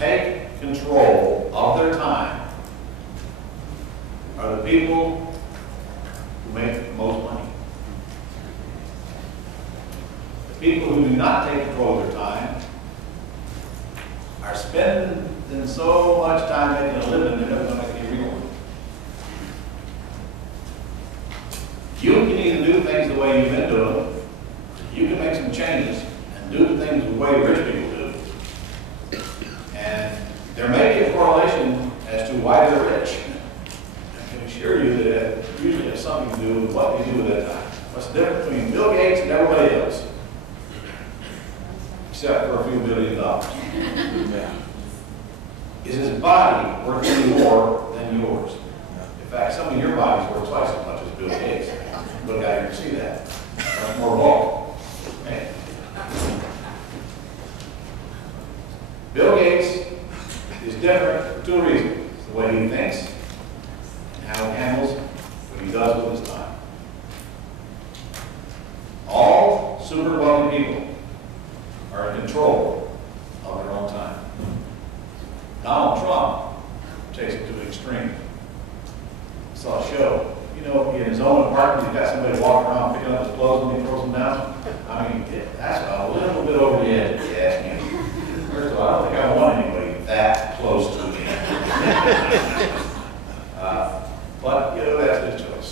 take control of their time are the people who make the most money. The people who do not take control of their time are spending so much time making a living, they're never going to make any real one. You can either do things the way you've been doing them, you can make some changes and do things the way rich people do. And there may be a correlation as to why they're rich. I can assure you that it usually has something to do with what you do with that time. What's the difference between Bill Gates and everybody else? Except for a few $billion. Yeah. Is his body worth any more than yours? In fact, some of your bodies worth twice as much as Bill Gates. Look out here and see that. Much more bulk. Right? Bill Gates is different for two reasons. The way he thinks and how he handles what he does with his time. All super wealthy people are in control of their own time. Donald Trump takes it to an extreme. I saw a show. You know, in his own apartment, he's got somebody walking around picking up his clothes when he throws them down. I mean, that's a little bit over the edge, if you ask me. First of all, I don't think I want anybody that close to me. But, you know, that's his choice.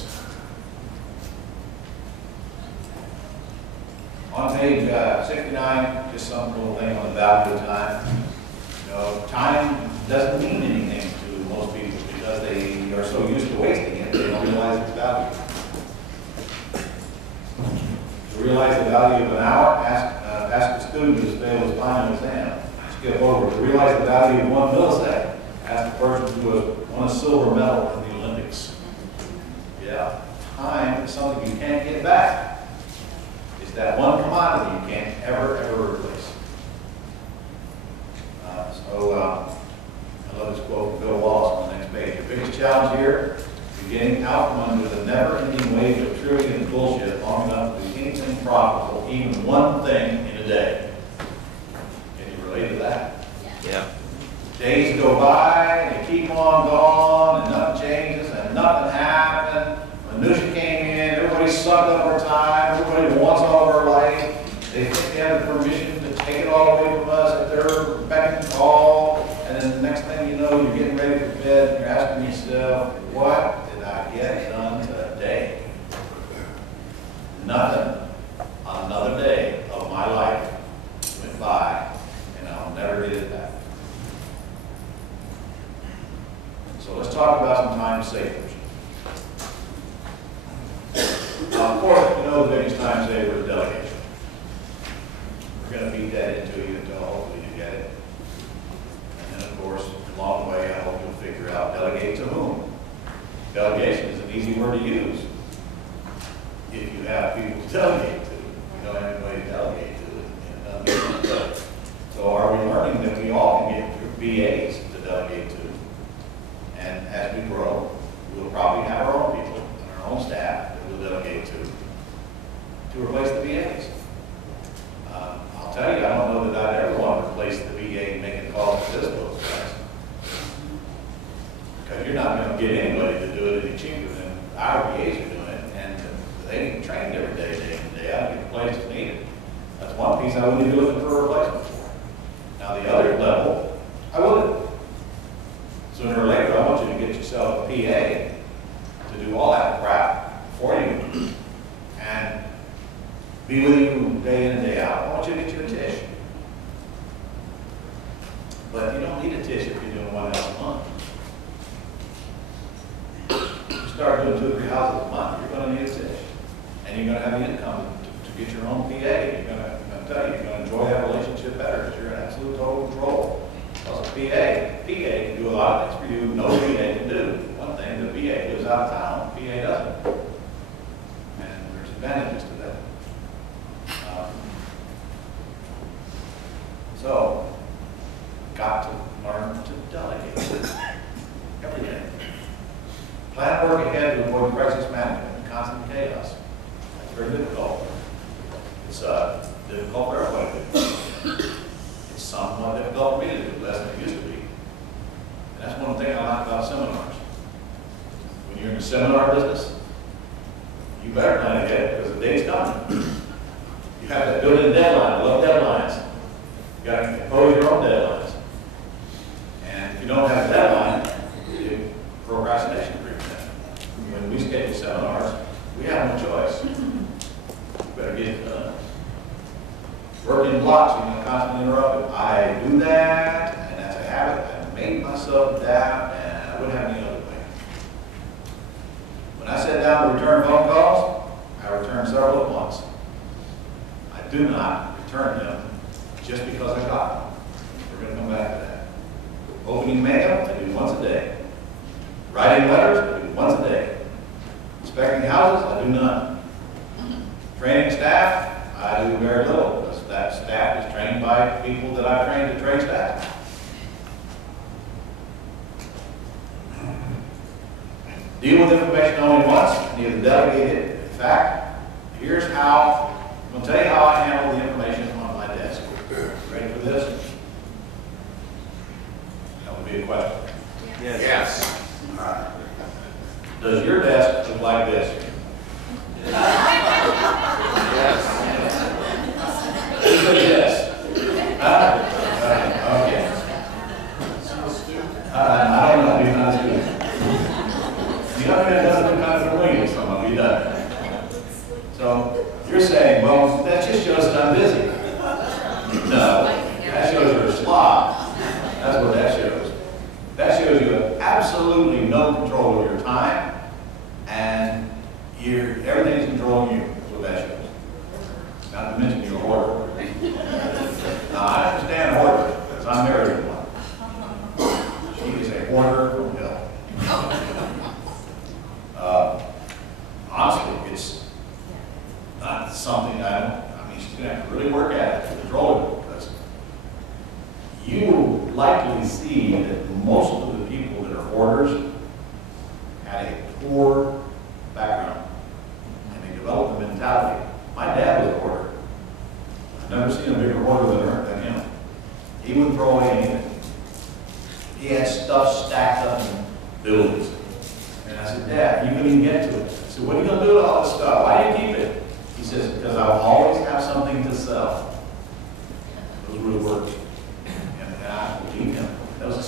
On page 69, just some little thing on the value of time. You know, time doesn't mean anything to most people because they are so used to wasting it, they don't realize its value. To realize the value of an hour, ask a student who's failed his final exam. Skip over. To realize the value of 1 millisecond, ask the person who has won a silver medal in the Olympics. Yeah, time is something you can't get back. It's that one commodity you can't ever replace. I love this quote from Bill Wallace on the next page. The biggest challenge here is getting out from under the never-ending wave of trivia and bullshit long enough to do anything profitable, even one thing in a day. Can you relate to that? Yeah. Days go by, and they keep on going, and nothing changes, and nothing happened. Minutia came in, everybody sucked up our time, everybody wants all of our life. They think they have the permission to take it all away from us at their beck and call, and then the next thing you know, you're getting ready for bed, and you're asking yourself, what did I get done today? Nothing. Another day of my life went by, and I'll never get it back. So let's talk about some time savers. Of course, you know the biggest time saver is delegation. We're going to beat that into you until hopefully you get it. And then, of course, along the way, I hope you'll figure out delegate to whom. Delegation is an easy word to use if you have people to delegate to. You don't have anybody to delegate to. So are we learning that we all can get VAs to delegate to? And as we grow, we'll probably have our own people and our own staff that we'll delegate to replace the VAs. I'll tell you, I don't know that I'd ever want to replace the VA making calls to this those guys. Because you're not going to get anybody to do it any cheaper than our VAs are doing it. And they get trained every day, day in, day out, to get replaced as needed. That's one piece I wouldn't be looking for a replacement for. Now the other level, I would. Sooner or later, I want you to get yourself a PA to do all that crap for you and be with you day in and day out. I want you to get you a tish. But you don't need a tish if you're doing 1 house a month. You start doing 2 or 3 houses a month, you're going to need a tish. And you're going to have the income to get your own PA. You're going to tell you, you're going to enjoy that relationship better because you're in absolute total control. Plus a PA can do a lot of things for you no PA can do. One thing, the PA lives out of town, the PA doesn't. And there's advantages to that. So, got to learn to delegate everything. Plan work ahead to avoid crisis management and constant chaos. That's very difficult. It's difficult for everybody to do. It's somewhat difficult for me to do, less than it used to be. the seminar business, you better plan ahead because the date's coming. You have to build in deadline. I love deadlines. You got to impose your own deadlines. And if you don't have a deadline, you procrastination creeps in. When we schedule seminars, we have no choice. You better get it done. Working blocks, you're constantly interrupted. I do that, and that's a habit. I made myself that, and I wouldn't have any other way. When I sit down to return phone calls, I return several at once. I do not return them just because I got them. We're going to come back to that. Opening mail, I do once a day. Writing letters, I do once a day. Inspecting houses, I do none. Training staff, I do very little. Because that staff is trained by people that I've trained to train staff. Deal with information only once, and either delegate it. In fact, here's how, I'm going to tell you how I handle the information on my desk. Ready for this? That would be a question. Yes. Yes. All right. Does your desk look like this? Yes. Yes. Okay. I don't know. He's not a student. The young man doesn't kind of wing with some of them. He doesn't. So you're saying, well, that just shows that I'm busy. No, that shows you're a slob. That's what that shows. That shows you have absolutely no control over your time, and everything's controlling you. That's what that shows. Not to mention you're a hoarder. Now, I understand hoarder, because I'm married to one. She is a hoarder from hell. Honestly, it's not something I mean, she's going to have to really work at it to control it, because you will likely see that most of the people that are hoarders had a poor background, and they developed a mentality. My dad was a hoarder. I've never seen a bigger hoarder than him. He wouldn't throw away anything. He had stuff stacked up in buildings. And I said, Dad, you couldn't even get to it. I said, what are you going to do with all this stuff? Why do you keep it? He says, because I will always have something to sell. Those were the words. And I believe him. That was a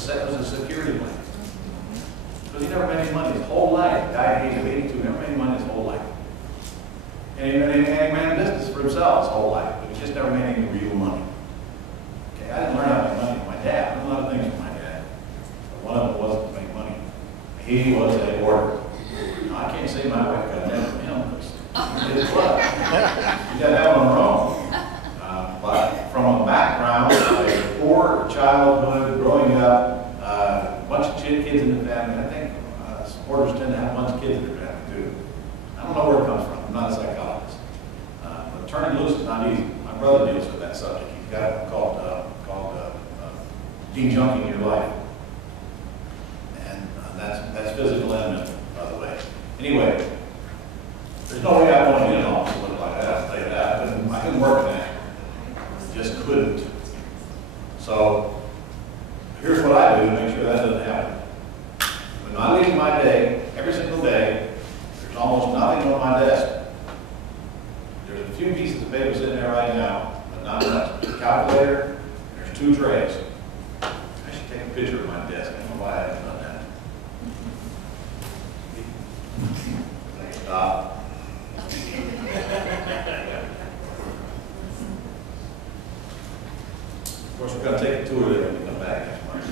security plan. Because he never made any money his whole life. The guy at the age of 82 never made any money his whole life. And he ran a business for himself his whole life, but he just never made any real money. Okay, I didn't learn how to make money from my dad. I learned a lot of things from my dad. But one of them wasn't to make money. He was a hoarder. Now, I can't say my wife got that from him, because he did what? She got that on her own. But from a background of a poor childhood, growing up, a bunch of kids in the family, I think hoarders tend to have a bunch of kids in their family too. I don't know where it comes from. I'm not a psychologist. But turning loose is not easy. My brother deals with that subject. He's got it called de-junking your life. And that's physical and mental, by the way. Anyway, there's no way I want to get an office that look like that, I'll tell you that. I couldn't work in that. Just couldn't. So here's what I do to make sure that doesn't happen. When I leave my day, every single day, there's almost nothing on my desk. There's a few pieces of paper sitting there right now, but not much. There's a calculator, there's 2 trays. I should take a picture of my desk. I don't know why I haven't done that. Stop. Of course, we're going to take a tour there when we come back next month.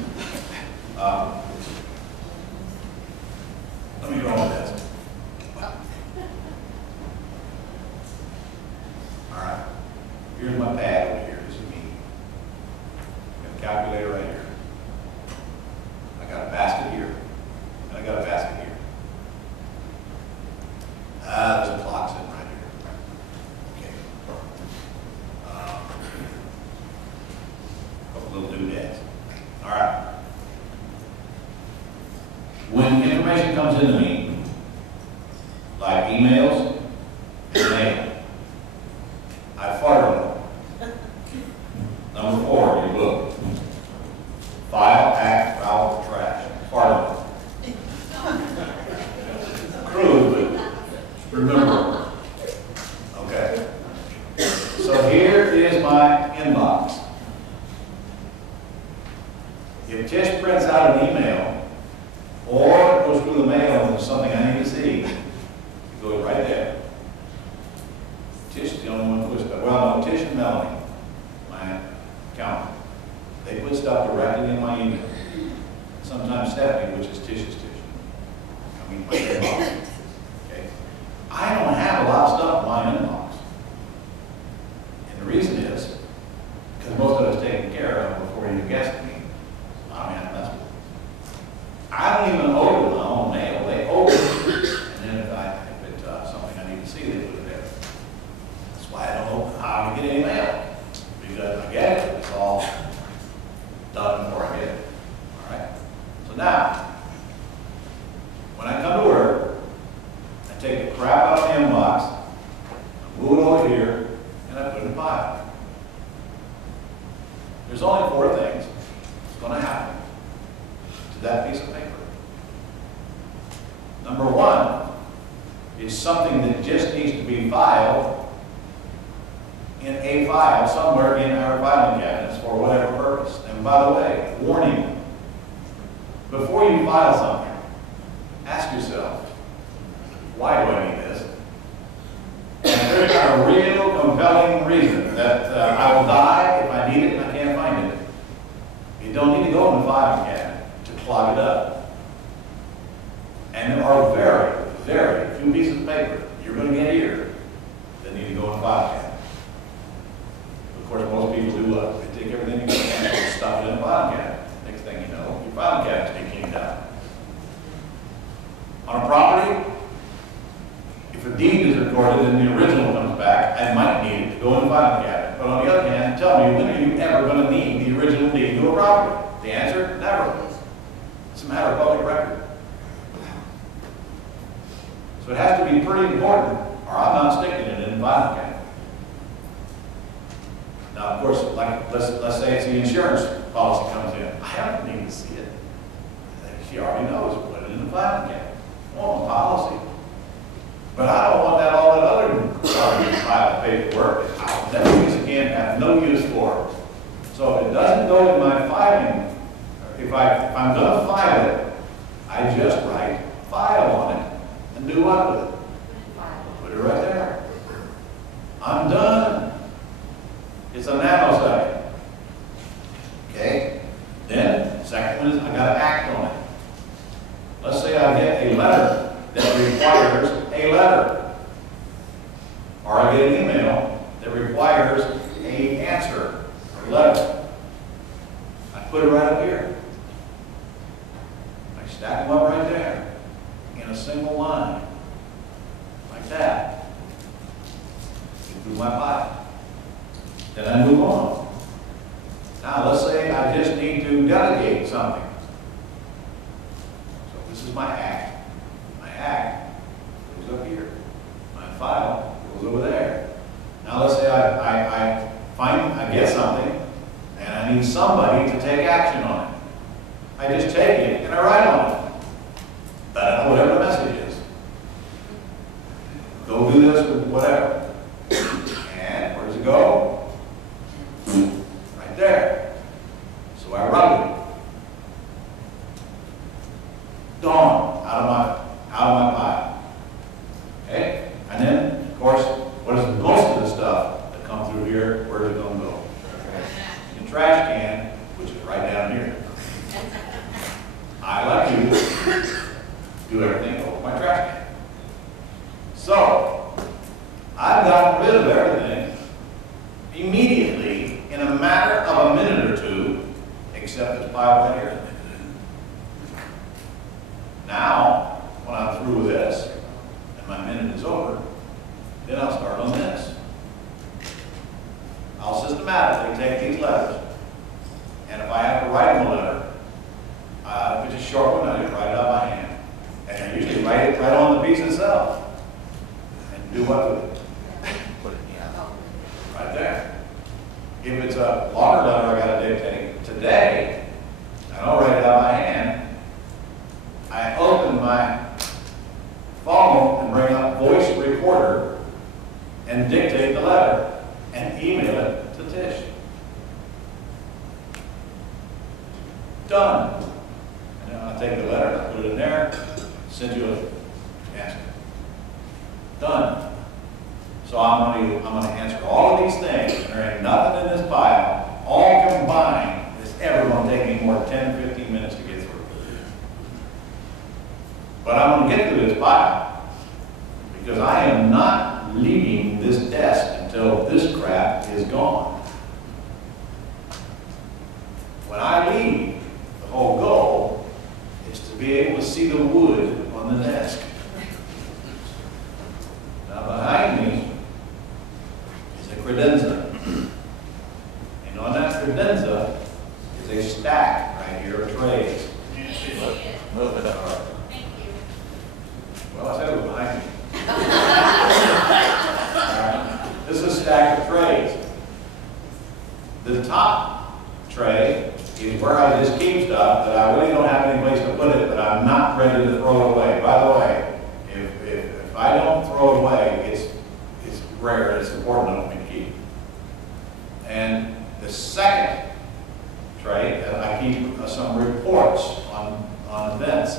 Let me draw my desk. All right. Here's my pad over here. This is me. Got a calculator right here. I got a basket here. And I got a basket here. There's a clock sitting right here. Okay. A couple little doodads. All right. When information comes into me, like emails and mail, I fart on them. Number 4 in your book. File, act, file, trash. Fart on them. If Tish prints out an email or goes through the mail and there's something I need to see, it goes right there. Tish is the only one who puts it. Well, no, Tish and Melanie, my accountant, they put stuff directly in my email. Sometimes Stephanie, which is Tish's Tish. I mean, my inbox. Okay. I don't have a lot of stuff in my inbox. And the reason is, because most of it's taken care of before you get to me. I mean, that's I don't even open my own mail. They open it, and then if it's something I need to see, they put it there. That's why I don't know how to get any mail, because I get it. It's all done before I get it. All right. So now, when I come to work, I take the crap out of the inbox, I move it over here, and I put it in a pile. There's only 4 things that's going to happen to that piece of paper. Number 1 is something that just needs to be filed in a file somewhere in our filing cabinets for whatever purpose. And by the way, warning, before you file something, ask yourself, why do I need this? And there's a real compelling reason that I will die if I need it and I can't find it. You don't need to go in the filing cabinet to clog it up. And there are very, very few pieces of paper you're going to get here that need to go in the filing cabinet. Of course, most people do what? They take everything you can and stuff it in the filing cabinet. Next thing you know, your filing cabinet's being cleaned out. On a property, if a deed is recorded and the original comes back, I might need it to go in the filing cabinet. But on the other hand, tell me, when are you ever going to need the original deed to a property? The answer, never. It's a matter of public record. So it has to be pretty important, or I'm not sticking it in the filing cabinet. Now, of course, like let's say it's the insurance policy comes in. I don't need to see it. She already knows. Put it in the filing cabinet. On the policy. But I don't want all that other file paperwork. I'll never use again, have no use for it. So if it doesn't go in my filing, if I'm going to file it, I just write file on it and do what with it? Put it right there. I'm done. It's a nanosecond. Okay? Then, second one is I got to act on it. Let's say I get a letter that requires a letter. Or I get an email that requires an answer or letter. I put it right up here. I stack them up right there in a single line. Like that. Through my pile. Then I move on. Now let's say I just need to delegate something. So this is my act. My act goes up here. My file goes over there. Now let's say I get something and I need somebody to take action on it. I just take it and I write on it. Whatever the message is. Go do this with whatever. And where does it go? Right there. So I write it. Gone out of my pile. Okay? And then, of course, what is most of the stuff that comes through here, where is it going to go? In the trash can, which is right down here. I, like you, do everything over my trash can. So, I've gotten rid of everything immediately in a matter of a minute or two, except this pile right here. Now, when I'm through with this, and my minute is over, then I'll start on this. I'll systematically take these letters, and if I have to write them a letter, if it's a short one, I just write it out by hand. And I usually write it right on the piece itself. And do what with it? Put it right there. If it's a longer letter I got to dictate, today, I don't write it out by hand. I open my phone and bring up voice recorder and dictate the letter and email it to Tish. Done. And then I take the letter, I put it in there, send you an answer. Done. So I'm going to answer all of these things, and there ain't nothing in this file, all combined, that's ever going to take me more than 10 or 15 minutes to get through. But I'm going to get through this file, because I am not leaving this desk until this crap is gone. When I leave, the whole goal is to be able to see the wood on the desk. Now behind me is a credenza. And on that credenza is a stack right here of trays. Move it up. Thank you. Well, I said it was behind me. All right. This is a stack of trays. The top tray is where I just keep stuff that I really don't have any place to put it, but I'm not ready to throw it away. By the way, if I don't throw it away, it's rare, it's important enough for me to keep. And the second tray, I keep some reports on events.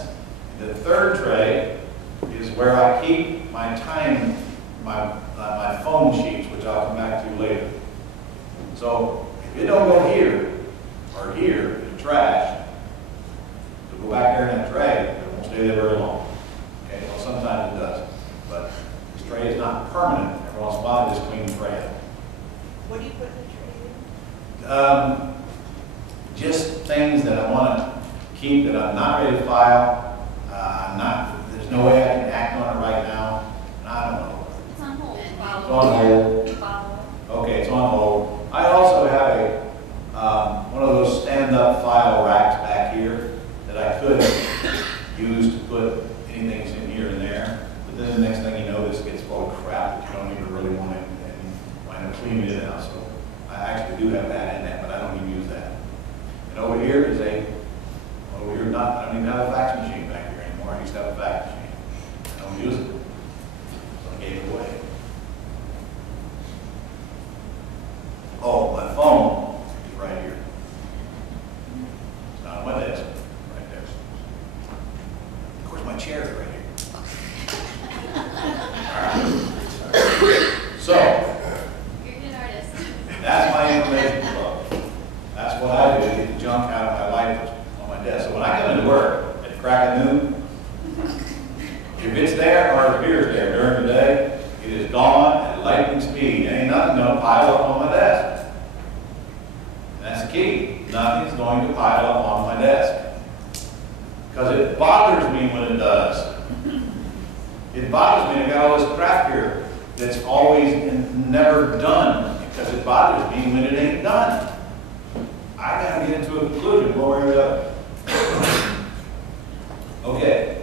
The third tray is where I keep my time, my phone sheets, which I'll come back to later. So if it don't go here or here in the trash, it'll go back there in that tray, it won't stay there very long. Okay, well sometimes it does. But this tray is not permanent. Every once in a while I just clean the tray out. What do you put in the tray in? Just things that I want to keep that I'm not ready to file. There's no way I can act on it right now. I don't know. It's on hold. It's on hold. Okay, it's on hold. I also have one of those stand-up file racks back here that I could use to put anything in here and there. But then the next thing you know, this gets full of crap that you don't even really want to wind up cleaning it out. So I actually do have that in there, but I don't even use that. And over here is I don't even have a fax machine back here anymore. I used to have a fax machine. I don't use it. So I gave it away. Oh, my phone is right here. It's not on my desk. Right there. Of course, my chair is right here. All right. So, You're a good artist. that's my information flow. That's what I do to get the junk out of my life that's on my desk. So when I come into work at the crack of noon, if it's there or if it appears there during the day, it is gone at lightning speed. Ain't nothing going to pile up on my desk. And that's the key. Nothing's going to pile up on my desk. Because it bothers me when it does. It bothers me. I got all this crap here that's always never done because it bothers me when it ain't done. I got to get into a conclusion one way or the other. Okay.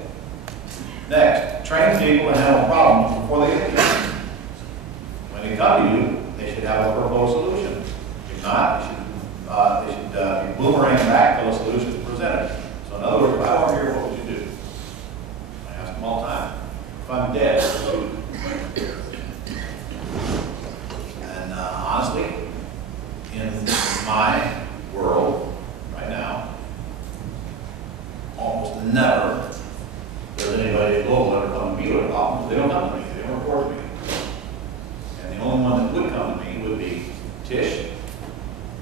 Next, train people and handle problems before they get to you. When they come to you, they should have a proposed solution. If not, they should be boomerang back till a solution is presented. So in other words, if I don't hear, what would you do? I ask them all the time. If I'm dead, what would you do? And honestly, in my world right now, almost never does anybody at Global ever come to me with a problem, because they don't come to me, they don't report to me. And the only one that would come to me would be Tish,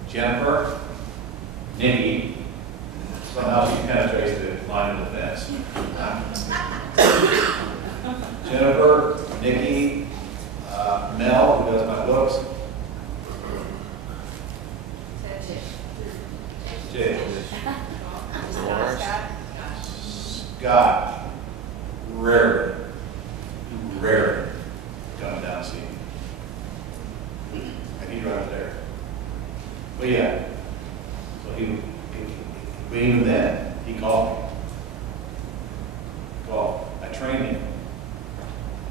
Jennifer, Nikki. Somehow she penetrates the line of defense. Jennifer, Nikki, Mel, who does my books. Tish. Scott. Rarely comes down to see me. And he's right there. But yeah, so but even then, he called me. I trained him.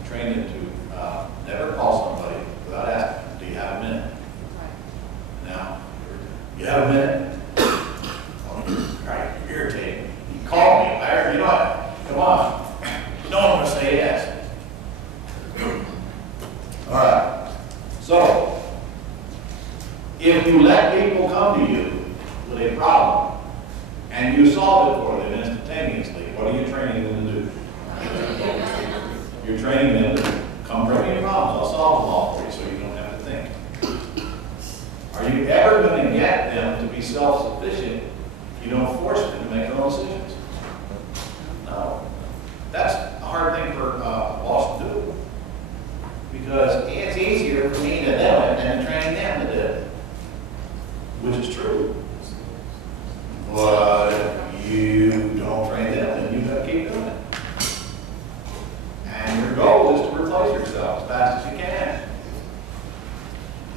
I trained him to never call somebody without asking, do you have a minute? Now, you have a minute? All right, you're irritating. He called me. You know what? Come on. No, I'm going to say yes. All right. So, if you let people come to you with a problem, and you solve it for them instantaneously, what are you training them to do? You're training them to come bring me problems. I'll solve them all for you so you don't have to think. Are you ever going to get them to be self-sufficient if you don't force them to make their own decisions? No. That's a hard thing for a boss to do. Because it's easier for me to do it than to train them to do it. Which is true. But if you don't train them, then you've got to keep doing it. And your goal is to replace yourself as fast as you can.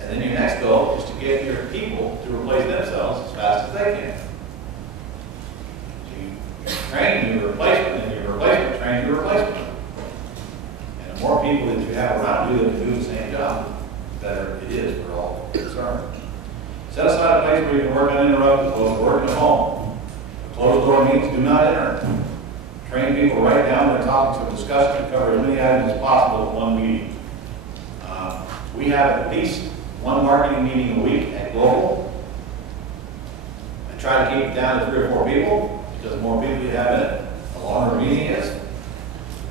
And then your next goal is to get your people to replace themselves as fast as they can. So you train your replacement, and your replacement trains your replacement. And the more people that you have around you that can do the same job, the better it is for all concerned. Set aside a place where you can work uninterrupted, both work and at home. A closed door means do not enter. Train people right down to the topics of discussion to cover as many items as possible at one meeting. We have at least one marketing meeting a week at Global. I try to keep it down to 3 or 4 people, because the more people you have in it, the longer the meeting is,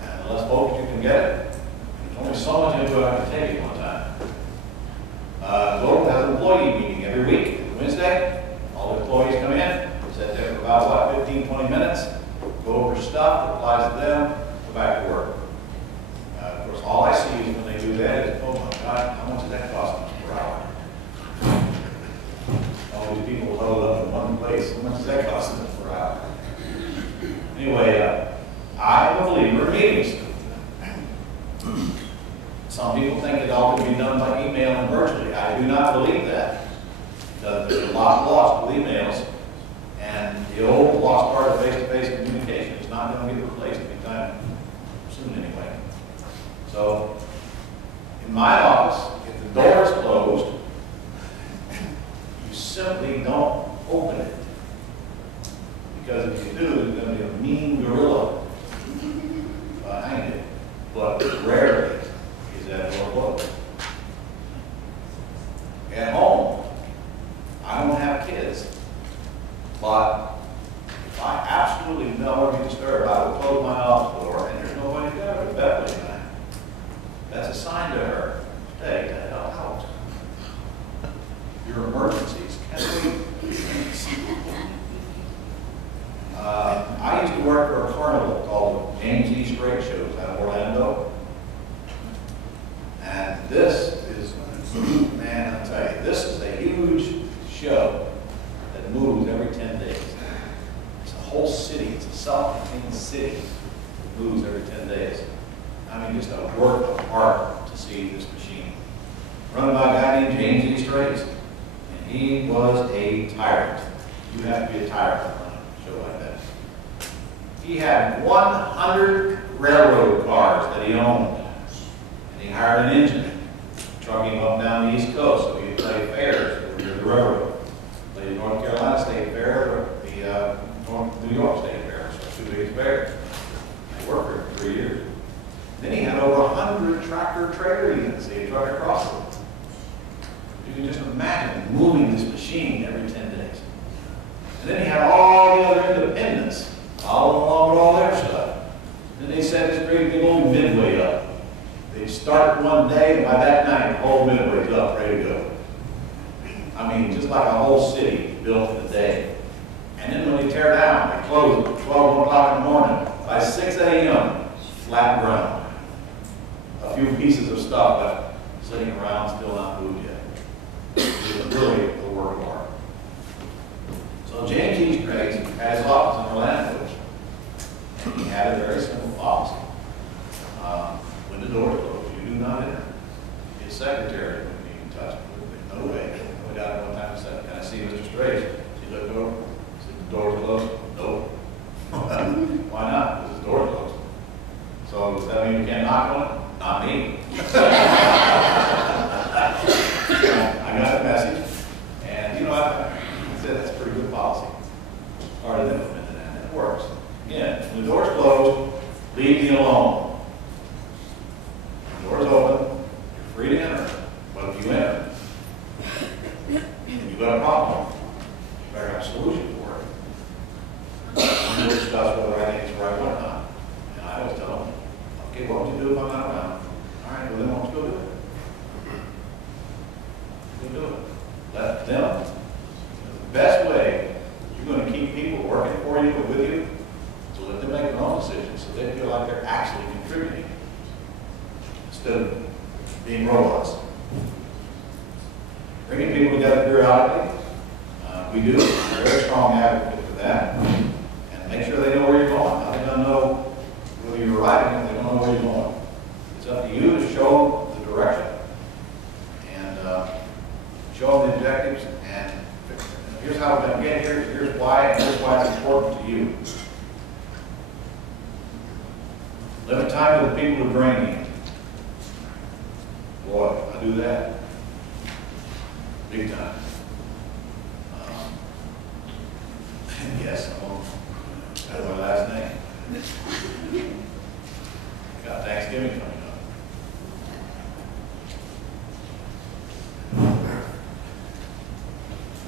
and the less focused you can get it. There's only so much input I can take at one time. Global has an employee meeting every week, Wednesday. All the employees come in, sit there for about, 15, 20 minutes, go over stuff that applies to them, go back to work. Of course, all I see is when they do that is, oh my God, how much does that cost us per hour? All these people huddled up in one place, how much does that cost them per hour? Anyway, I'm a believer in meetings. Some people think it all can be done by email and virtually. I do not believe that. There's a lot lost with emails, and the old lost part of face-to-face communication is not going to get replaced anytime soon anyway. So, in my office, if the door is closed, you simply don't open it. Because if you do, there's going to be a mean gorilla behind it. But rarely is that door closed. At home, I don't have kids, but if I absolutely know or be disturbed, I will close my office door, and there's nobody there but Beverly and I. That's a sign to her. Stay the hell out. Your emergencies can wait. I used to work for a carnival called James E. Strait Shows out of Orlando. And this is, man, I'll tell you, this is a huge show that moves every 10 days. It's a whole city. It's a self-contained city that moves every 10 days. I mean, just a work of art to see this machine. Run by a guy named James E. Strait, and he was a tyrant. You have to be a tyrant to run a show like that. He had 100 railroad cars that he owned, and he hired an engineman, truck him up down the East Coast so he'd play fairs over the railroad. Played the North Carolina State Fair or the New York State Fair, so 2 biggest fairs. He worked for him for 3 years. Then he had over 100 tractor-trailer units that he trucked across them. You can just imagine moving this machine every 10 days. And then he had all the other independents following along with all their stuff. Then they set this great big old midway up. They'd start one day, and by that night, the whole midway's up, ready to go. I mean, just like a whole city built in a day. And then when they tear down, they close at 12 o'clock in the morning. By 6 a.m., flat ground. A few pieces of stuff left sitting around, still not moved yet. It was really a work of art. So James E. Strait had his office in Orlando, and he had a very simple policy. When the door is closed, you do not enter. His secretary wouldn't even touch it. No way. We got it one time and said, "Can I see Mr. Strait?" She looked over. Said, "The door's closed?" "No." "Why not?" "Because the door's closed." "So does that mean you can't knock on it?" "Not me." I got the message, and you know, I said that's a pretty good policy. Started implementing that, and it works. Again, when the door's closed, leave me alone. The door's open, you're free to enter. But if you enter, and you've got a problem, you better have a solution for it. discuss whether I think it's the right one or not. And I always tell them, okay, what would you do if I'm not around? All right, well then why don't you go do it? Go do it. Let them, the best way you're going to keep people working for you or with you, so let them make their own decisions so they feel like they're actually contributing instead of being robots. Bringing people together periodically, we do. We're a very strong advocate for that. And make sure they know where you're going. Now, they don't know whether you're riding if they don't know where you're going. It's up to you to show the direction and show them the objectives. And here's how we're going to get here. Here's why. And here's why it's important to you. Limit time to the people who drain you. Boy, I do that. Big time. Yes, that's my last name. Got Thanksgiving coming up.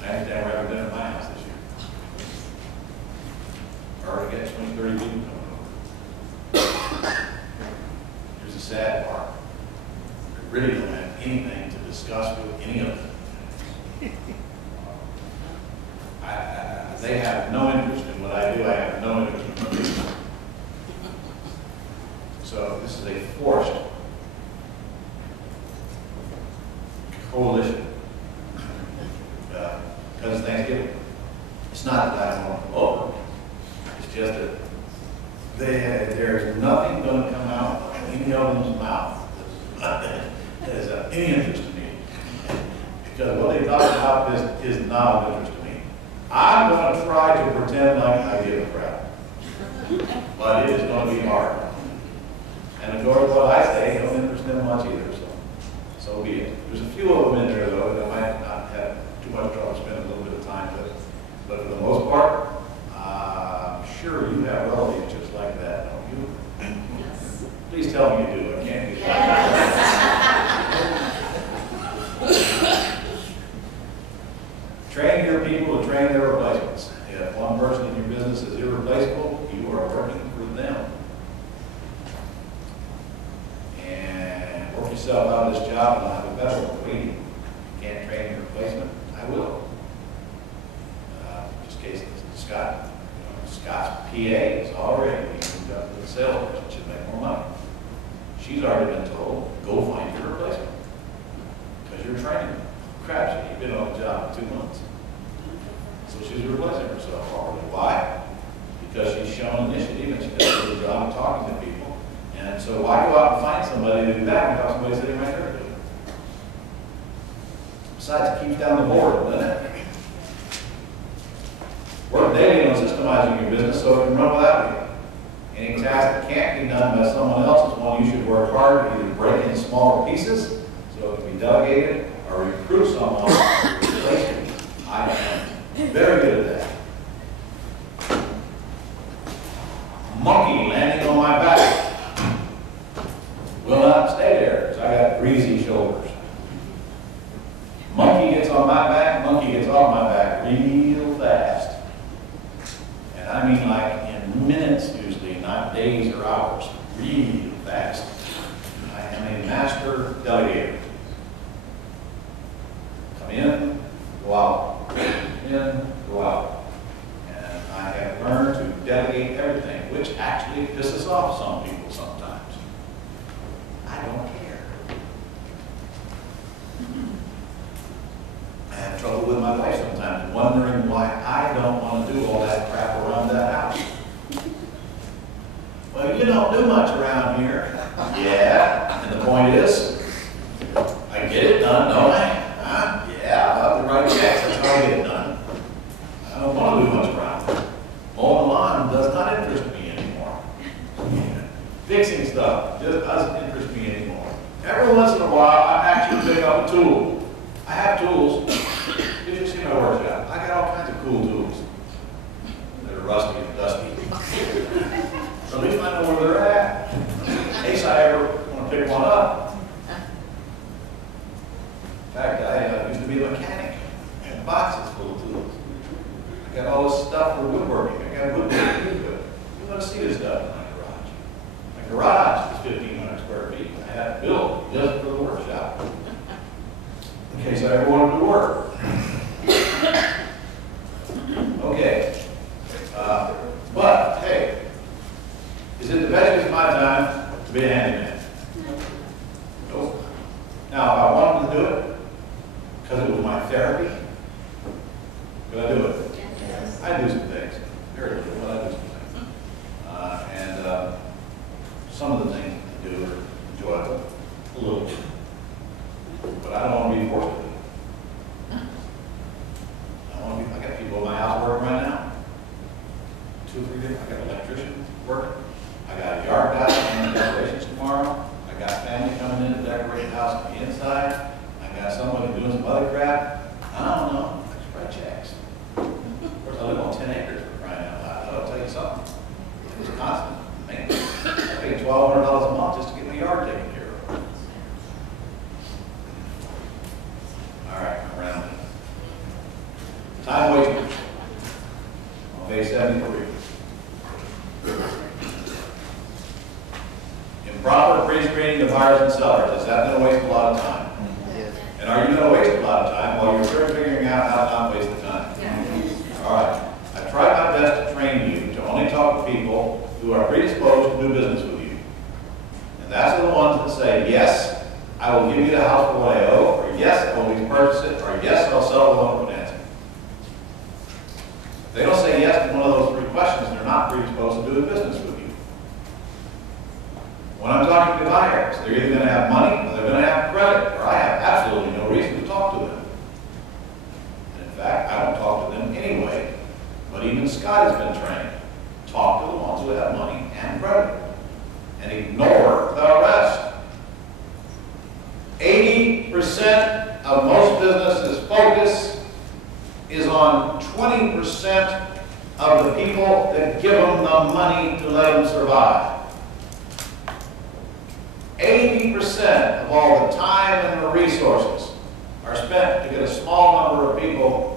I understand we're having dinner at my house this year. Already got 20, 30 people coming over. Here's the sad part. We really don't have anything to discuss with any of them. They have no interest in what I do. I have no interest in what they do. So this is a forced coalition because it's Thanksgiving. It's not that I don't want to come over. It's just that there's nothing going to come out of any of them's mouth that is of any interest to me. Because what they talk about is not of interest to me. I'm going to try to pretend like I give a crap. But it is going to be hard. And of course, what I say don't interest them much either, so be it. There's a few of them in there, though, that might not have too much trouble spending a little bit of time with. But for the most part, I'm sure you have relatives just like that, don't you? Yes. Please tell me you do. I can't do that. Train your people to train their replacements. If one person in your business is irreplaceable, you are working for them. And work yourself out of this job and I'll have a better one waiting. You can't train your replacement? I will. Just in case Scott, Scott's PA is already moved up to the sales person, should make more money. She's already been told, go find your replacement. Because you're training them. Crap, you've been on the job for 2 months. So she's replacing herself already. Why? Because she's shown initiative and she does a good job of talking to people. And so why go out and find somebody to do that without somebody sitting right there to do it? Besides, it keeps down the board, doesn't it? Work daily on systemizing your business so it can run without you. Any task that can't be done by someone else is one you should work hard to either break into smaller pieces so it can be delegated or recruit someone to replace you. I am very good at that. Monkey landing on my back will not stay there because I got greasy shoulders. Monkey gets on my back, monkey gets off my back real fast. And I mean like in minutes usually, not days or hours, real fast. I am a master delegator. Come in, go out. In, go out. And I have learned to delegate everything, which actually pisses off some people sometimes. I don't care. I have trouble with my wife sometimes, wondering why I don't want to do all that crap around that house. Well, you don't do much around here. Yeah, and the point is, I get it done, don't I? Huh? Yeah, about the right checks, that's how I get it done. I don't want to do much around here. Mowing the lawn does not interest me anymore. Fixing stuff just doesn't interest me anymore. Every once in a while, I actually pick up a tool. I have tools. Did you see my workshop? I got all kinds of cool tools that are rusty and dusty. So at least I know where they're at. In case I ever want to pick one up. In fact, I used to be a mechanic. I had boxes full of tools. I got all this stuff for woodworking. I got woodworking. be a handyman. Nope. Now, if I wanted to do it, because it was my therapy, could I do it? Yes. I do some things. Very little, but I do some things. Some of the things I do are enjoyable, a little bit. But I don't want to be forced to do it. I got people in my house working right now. 2 or 3 days. I got an electrician working. I got a yard guy doing decorations tomorrow. I got family coming in to decorate the house on the inside. I got somebody doing some other crap. I don't know. I just write checks. Of course, I live on 10 acres for crying out loud. I'll tell you something. It was constant maintenance. I paid $1,200 a month just to get my yard taken care of. All right, I'm around. Time wasters. On page 73. Improper pre-screening of buyers and sellers. Is that going to waste a lot of time? Yes. And are you going to waste a lot of time while you're figuring out how to not waste the time? All right. I try my best to train you to only talk to people who are predisposed to do business with you. And that's the ones that say, yes, I will give you the house for what I owe, or yes, I will purchase it, or yes, I'll sell the loan financing. If they don't say yes to one of those 3 questions, they're not predisposed to doing business with you. When I'm talking to buyers, they're either going to have money or they're going to have credit, or I have absolutely no reason to talk to them. And in fact, I don't talk to them anyway. But even Scott has been trained. Talk to the ones who have money and credit. And ignore the rest. 80% of most businesses' focus is on 20% of the people that give them the money to let them survive. 80% of all the time and the resources are spent to get a small number of people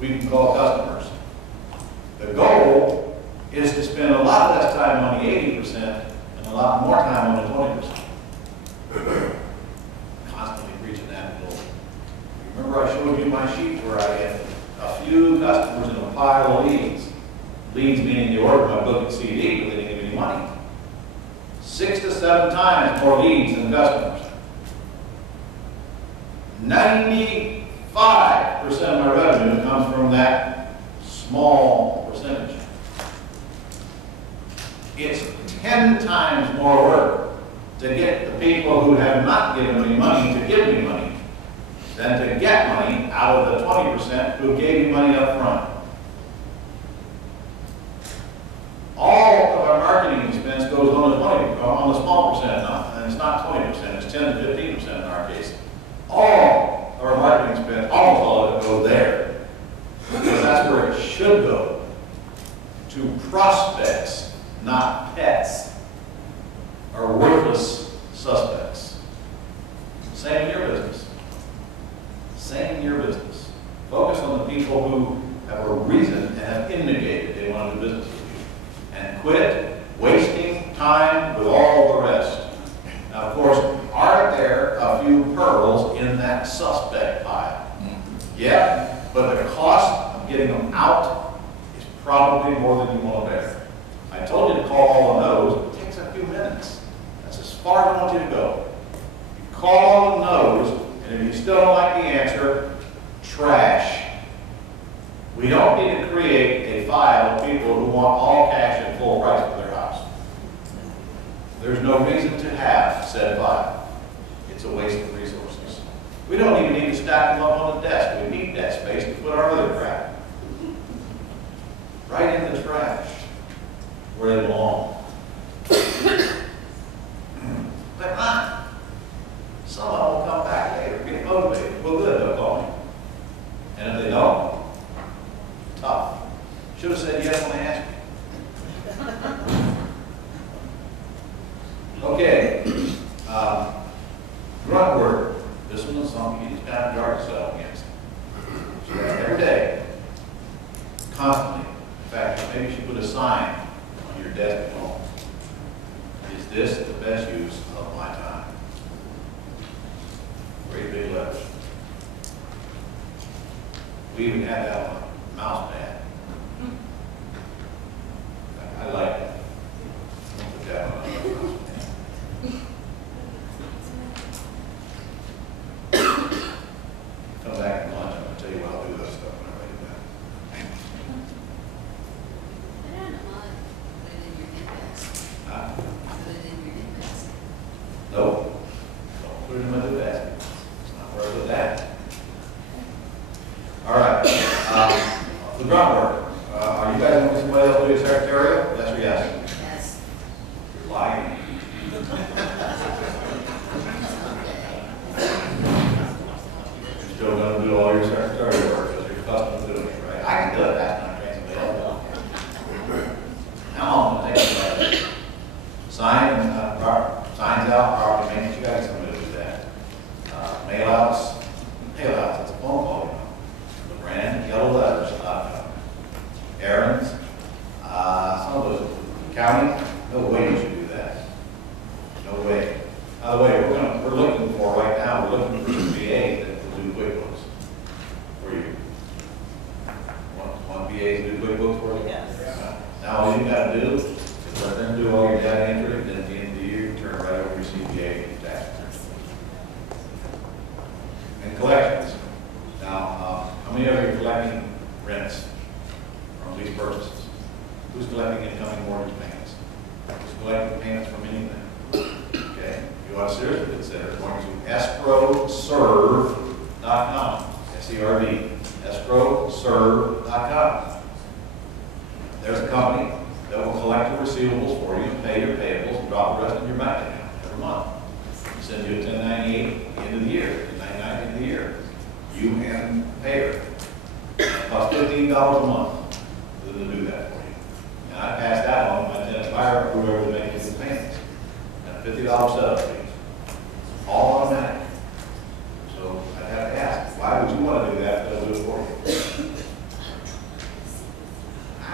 we can call customers. The goal is to spend a lot less time on the 80% and a lot more time on the 20%. Constantly preaching that goal. Remember I showed you my sheet where I had a few customers in a pile of leads. Leads meaning they ordered my book and CD, but they didn't give me any money. 6 to 7 times more leads than customers. 95% of my revenue comes from that small percentage. It's 10 times more work to get the people who have not given me money to give me money than to get money out of the 20% who gave me money up front. All of our marketing expense goes on the small percent, and it's not 20%, it's 10 to 15% in our case. All of our marketing expense, almost all of it goes there. Because that's where it should go. To prospects, not pets, or worthless suspects. Same in your business. Same in your business. Focus on the people who have a reason and have indicated they want to do business with you. And quit wasting time with all the rest. Now, of course, are there a few pearls in that suspect pile? Yeah, but the cost of getting them out is probably more than you want to bear. I told you to call all of those. It takes a few minutes. That's as far as I want you to go. You call all of those, and if you still don't like the answer, trash. We don't need to create a file of people who want all cash at full price for their house. There's no reason to have said file. It's a waste of resources. We don't even need to stack them up on the desk. We need that space to put our other crap. Right in the trash, where they belong. But some of them will come back later, get motivated. Well, good, they'll call me. And if they don't, tough. Should have said yes when they asked me. Okay. Grunt word. This one is something you just kind of guard yourself against. So every day, constantly. In fact, maybe you should put a sign on your desk at home. Is this the best use of my time? Great big letters. We even had that on a mouse pad. I like it. I'll put that on a mouse pad. it? Yes or yes? Yes. You're lying. You're still gonna do all your secretary work because you're accustomed to doing it, right? I can do it, that's not train somebody else. Now I'm gonna take it. Signs out, property maintenance, you guys somebody to do that. Mail-outs, it's a phone call, you know. LeGrand, yellow letters, errands, some of those, county, no way you should do that. No way. By the way, we're looking for right now, we're looking for some VA that will do QuickBooks for you. Want VA to do QuickBooks for you? Yes. Now, all you gotta do is let them do all your data entry, and then at the end of the year, you turn right over your CPA and your tax return. And collections. Now, how many of you are collecting rents from lease purchases? Who's collecting incoming mortgage payments? Who's collecting payments from anything? Okay, you ought to seriously consider going to escrowserve.com, S-E-R-V, escrowserve.com. There's a company that will collect your receivables for you and pay your payables and drop the rest in your bank account every month. Send you a 1098 at the end of the year, 1099 at the end of the year. You and the payer. It costs $15 a month for them to do that for you. And I pass that on to my tenant buyer or whoever they make the payments. And a $50 setup fee. All automatic. So I'd have to ask, why would you want to do that if they'll do it for you? I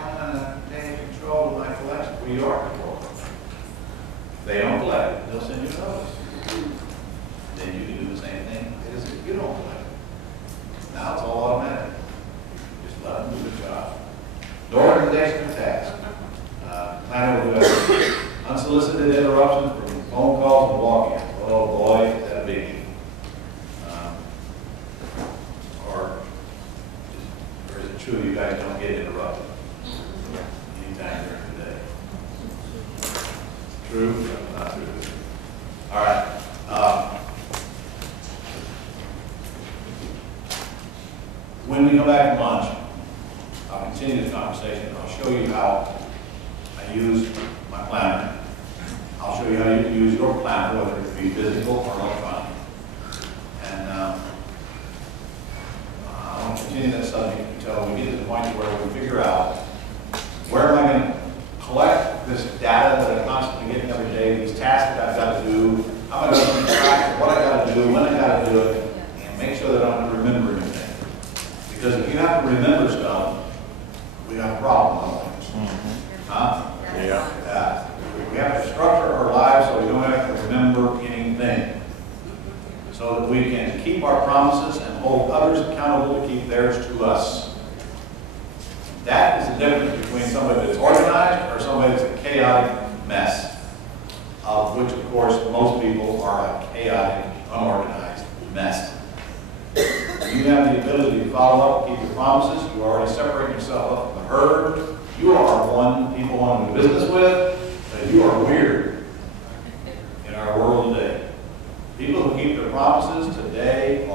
want to take control of my collection. Well, you are control. If they don't collect, they'll send you a notice. Then you can do the same thing as if you don't collect. Now it's all automatic. Just let them do the job. The organization of tasks. Planner will do everything. Unsolicited interruptions from phone calls and walk-ins. Oh boy, is that a biggie. Or is it true you guys don't get interrupted anytime during the day? True? Not true. All right. When we come back to lunch, I'll continue this conversation. I'll show you how I use my planner. I'll show you how you can use your planner, whether it be physical or electronic. And I want to continue that subject until we get to the point where we figure out where am I going to collect this data that I'm constantly getting every day, these tasks that I've got to do, how am I going to keep track of what I got to do, when I got to do it, and make sure that I don't remember anything. Because if you have to remember stuff, we have a problem on things. Huh? Yeah. We have to structure our lives so we don't have to remember anything. So that we can keep our promises and hold others accountable to keep theirs to us. That is the difference between somebody that's organized or somebody that's a chaotic mess. Of which, of course, most people are a chaotic, unorganized mess. You have the ability to follow up, keep your promises. You already separate yourself up from the herd. You are one people want to do business with, but you are weird in our world today. People who keep their promises today